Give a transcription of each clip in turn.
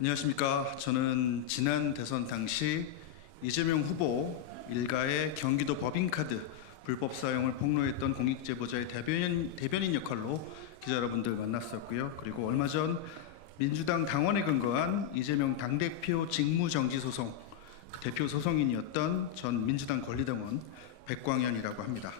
안녕하십니까. 저는 지난 대선 당시 이재명 후보 일가의 경기도 법인카드 불법 사용을 폭로했던 공익제보자의 대변인 역할로 기자 여러분들 만났었고요. 그리고 얼마 전 민주당 당원에 근거한 이재명 당대표 직무정지 소송 대표 소송인이었던 전 민주당 권리당원 백광현이라고 합니다.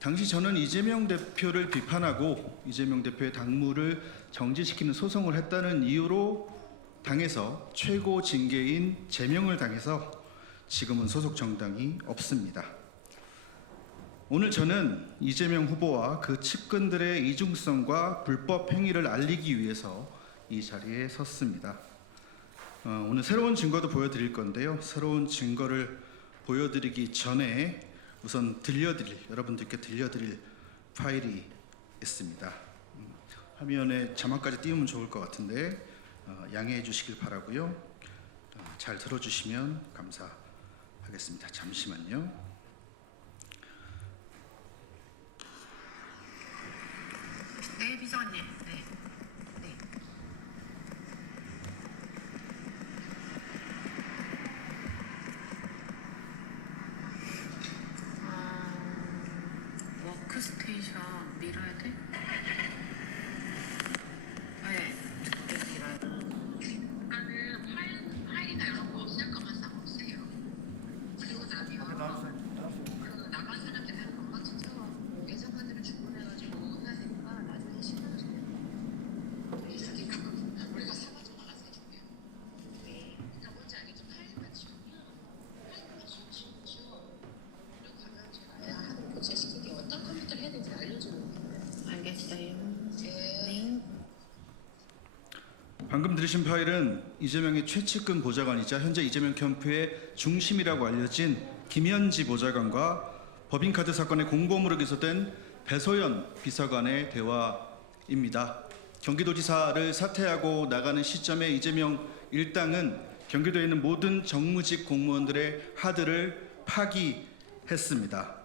당시 저는 이재명 대표를 비판하고 이재명 대표의 당무를 정지시키는 소송을 했다는 이유로 당에서 최고 징계인 제명을 당해서 지금은 소속 정당이 없습니다. 오늘 저는 이재명 후보와 그 측근들의 이중성과 불법 행위를 알리기 위해서 이 자리에 섰습니다. 오늘 새로운 증거도 보여드릴 건데요. 새로운 증거를 보여드리기 전에 우선 여러분들께 들려드릴 파일이 있습니다. 화면에 자막까지 띄우면 좋을 것 같은데 양해해 주시길 바라고요. 잘 들어주시면 감사하겠습니다. 잠시만요. 네, 비서관님. 네. 워크스테이션 밀어야 돼? 네, 밀어야 돼. 아까는 파일이나 이런 거 없을 거면 상관없어요. 그리고 나면 나간 사람들 하는 것만 진짜 예산카드를 주문해가지고 해야 되니까 나중에 신경을 써요. 우리가 사가지고 알아서 해줄게요. 네. 그러니까 뭔지 알겠죠? 파일만 지우면 지워. 그리고 가면 제가 하는 교체시키기 어떤 컴퓨터를 해야 되는지 알려주는 거예요. 알겠어요. 네. 방금 들으신 파일은 이재명의 최측근 보좌관이자 현재 이재명 캠프의 중심이라고 알려진 김현지 보좌관과 법인카드 사건의 공범으로 기소된 배소연 비서관의 대화입니다. 경기도지사를 사퇴하고 나가는 시점에 이재명 일당은 경기도에 있는 모든 정무직 공무원들의 하드를 파기했습니다.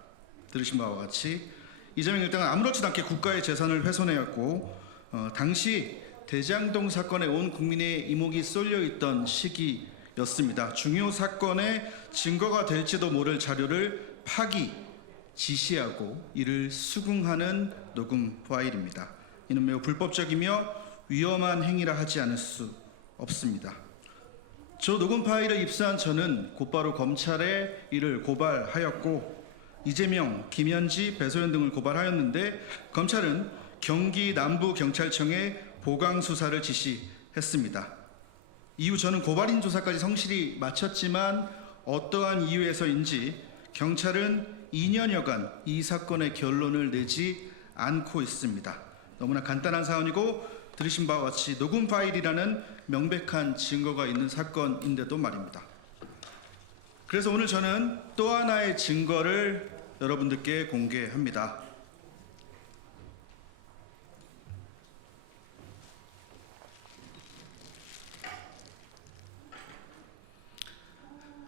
들으신 바와 같이 이재명 일당은 아무렇지도 않게 국가의 재산을 훼손해왔고 당시 대장동 사건에 온 국민의 이목이 쏠려있던 시기였습니다. 중요 사건의 증거가 될지도 모를 자료를 파기, 지시하고 이를 수긍하는 녹음 파일입니다. 이는 매우 불법적이며 위험한 행위라 하지 않을 수 없습니다. 저 녹음 파일을 입수한 저는 곧바로 검찰에 이를 고발하였고 이재명, 김현지, 배소연 등을 고발하였는데 검찰은 경기 남부경찰청에 보강 수사를 지시했습니다. 이후 저는 고발인 조사까지 성실히 마쳤지만 어떠한 이유에서인지 경찰은 2년여간 이 사건의 결론을 내지 않고 있습니다. 너무나 간단한 사안이고 들으신 바와 같이 녹음 파일이라는 명백한 증거가 있는 사건인데도 말입니다. 그래서 오늘 저는 또 하나의 증거를 여러분들께 공개합니다.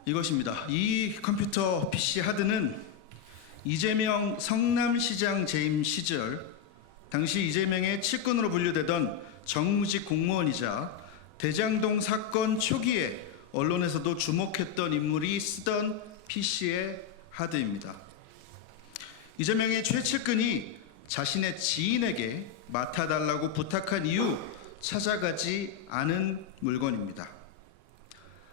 이것입니다. 이 컴퓨터 PC 하드는 이재명 성남시장 재임 시절 당시 이재명의 측근으로 분류되던 정무직 공무원이자 대장동 사건 초기에 언론에서도 주목했던 인물이 쓰던 PC의 하드입니다. 이재명의 최측근이 자신의 지인에게 맡아달라고 부탁한 이후 찾아가지 않은 물건입니다.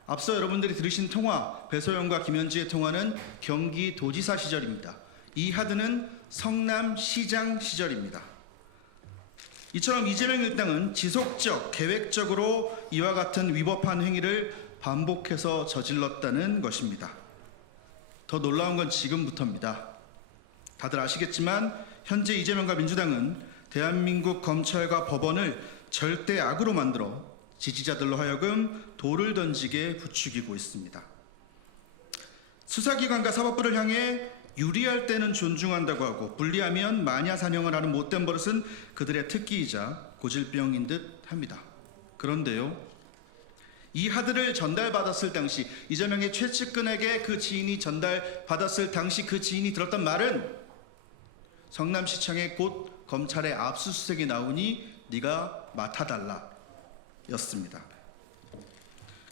앞서 여러분들이 들으신 통화, 배소연과 김현지의 통화는 경기도지사 시절입니다. 이 하드는 성남시장 시절입니다. 이처럼 이재명 일당은 지속적, 계획적으로 이와 같은 위법한 행위를 반복해서 저질렀다는 것입니다. 더 놀라운 건 지금부터입니다. 다들 아시겠지만 현재 이재명과 민주당은 대한민국 검찰과 법원을 절대 악으로 만들어 지지자들로 하여금 돌을 던지게 부추기고 있습니다. 수사기관과 사법부를 향해 유리할 때는 존중한다고 하고 불리하면 마냐사냥을 하는 못된 버릇은 그들의 특기이자 고질병인 듯 합니다. 그런데요, 이 하드를 전달받았을 당시 이재명의 최측근에게 그 지인이 전달받았을 당시 그 지인이 들었던 말은 성남시청에 곧 검찰의 압수수색이 나오니 네가 맡아달라 였습니다.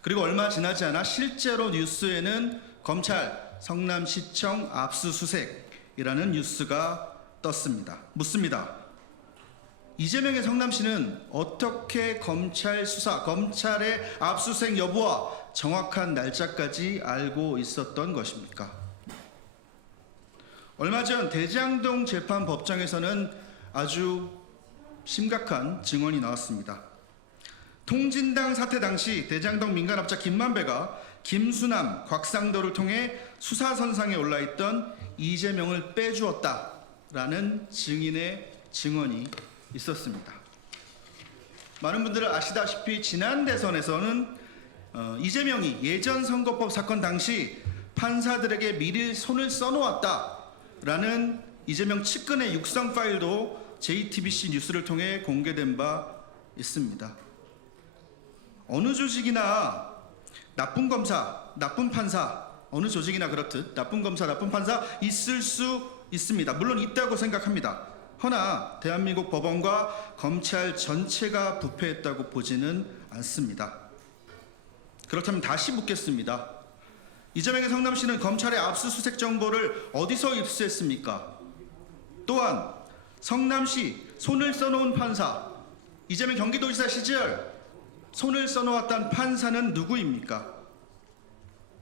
그리고 얼마 지나지 않아 실제로 뉴스에는 검찰 성남시청 압수수색이라는 뉴스가 떴습니다. 묻습니다. 이재명의 성남시는 어떻게 검찰 수사, 검찰의 압수수색 여부와 정확한 날짜까지 알고 있었던 것입니까? 얼마 전 대장동 재판법정에서는 아주 심각한 증언이 나왔습니다. 통진당 사태 당시 대장동 민간업자 김만배가 김수남, 곽상도를 통해 수사선상에 올라있던 이재명을 빼주었다라는 증인의 증언이 있었습니다. 많은 분들은 아시다시피 지난 대선에서는 이재명이 예전 선거법 사건 당시 판사들에게 미리 손을 써놓았다라는 이재명 측근의 육성 파일도 JTBC 뉴스를 통해 공개된 바 있습니다. 어느 조직이나 나쁜 검사, 나쁜 판사, 어느 조직이나 그렇듯 나쁜 검사, 나쁜 판사 있을 수 있습니다. 물론 있다고 생각합니다. 허나 대한민국 법원과 검찰 전체가 부패했다고 보지는 않습니다. 그렇다면 다시 묻겠습니다. 이재명의 성남시는 검찰의 압수수색 정보를 어디서 입수했습니까? 또한 성남시 손을 써놓은 판사, 이재명 경기도지사 시절 손을 써놓았던 판사는 누구입니까?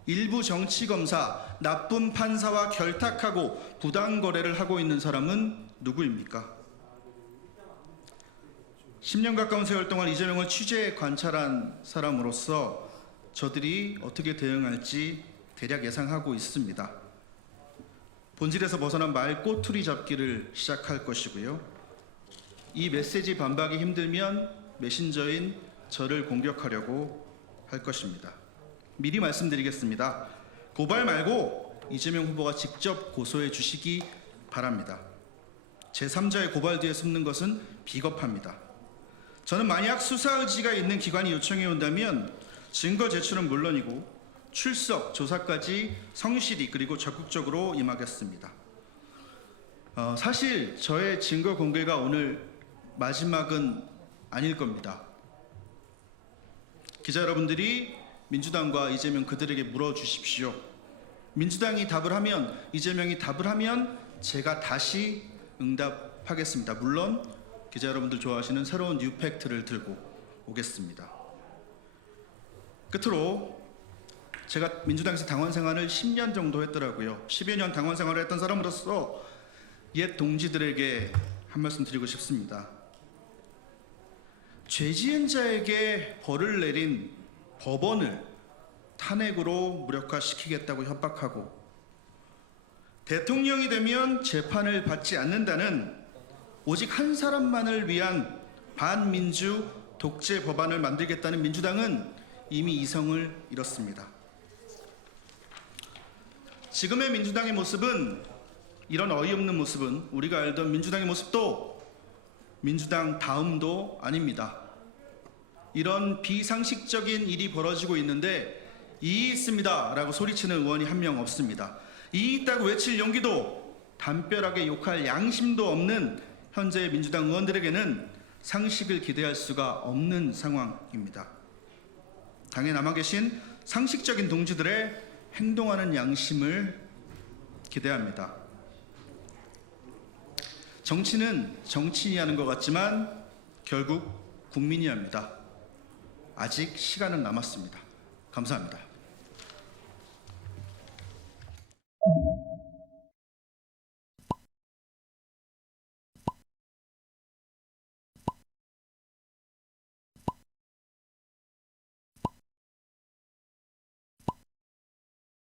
일부 정치검사, 나쁜 판사와 결탁하고 부당거래를 하고 있는 사람은 누구입니까? 10년 가까운 세월 동안 이재명을 취재 관찰한 사람으로서 저들이 어떻게 대응할지 대략 예상하고 있습니다. 본질에서 벗어난 말 꼬투리 잡기를 시작할 것이고요. 이 메시지 반박이 힘들면 메신저인 저를 공격하려고 할 것입니다. 미리 말씀드리겠습니다. 고발 말고 이재명 후보가 직접 고소해 주시기 바랍니다. 제3자의 고발 뒤에 숨는 것은 비겁합니다. 저는 만약 수사 의지가 있는 기관이 요청해 온다면 증거 제출은 물론이고 출석, 조사까지 성실히 그리고 적극적으로 임하겠습니다. 사실 저의 증거 공개가 오늘 마지막은 아닐 겁니다. 기자 여러분들이 민주당과 이재명 그들에게 물어주십시오. 민주당이 답을 하면, 이재명이 답을 하면 제가 다시 응답하겠습니다. 물론 기자 여러분들 좋아하시는 새로운 뉴팩트를 들고 오겠습니다. 끝으로 제가 민주당에서 당원 생활을 10년 정도 했더라고요. 10여 년 당원 생활을 했던 사람으로서 옛 동지들에게 한 말씀 드리고 싶습니다. 죄 지은 자에게 벌을 내린 법원을 탄핵으로 무력화시키겠다고 협박하고 대통령이 되면 재판을 받지 않는다는 오직 한 사람만을 위한 반민주 독재 법안을 만들겠다는 민주당은 이미 이성을 잃었습니다. 지금의 민주당의 모습은, 이런 어이없는 모습은 우리가 알던 민주당의 모습도 민주당 다음도 아닙니다. 이런 비상식적인 일이 벌어지고 있는데 이의 있습니다 라고 소리치는 의원이 한 명 없습니다. 이의 있다고 외칠 용기도, 담벼락에 욕할 양심도 없는 현재의 민주당 의원들에게는 상식을 기대할 수가 없는 상황입니다. 당에 남아 계신 상식적인 동지들의 행동하는 양심을 기대합니다. 정치는 정치인이 하는 것 같지만 결국 국민이 합니다. 아직 시간은 남았습니다. 감사합니다.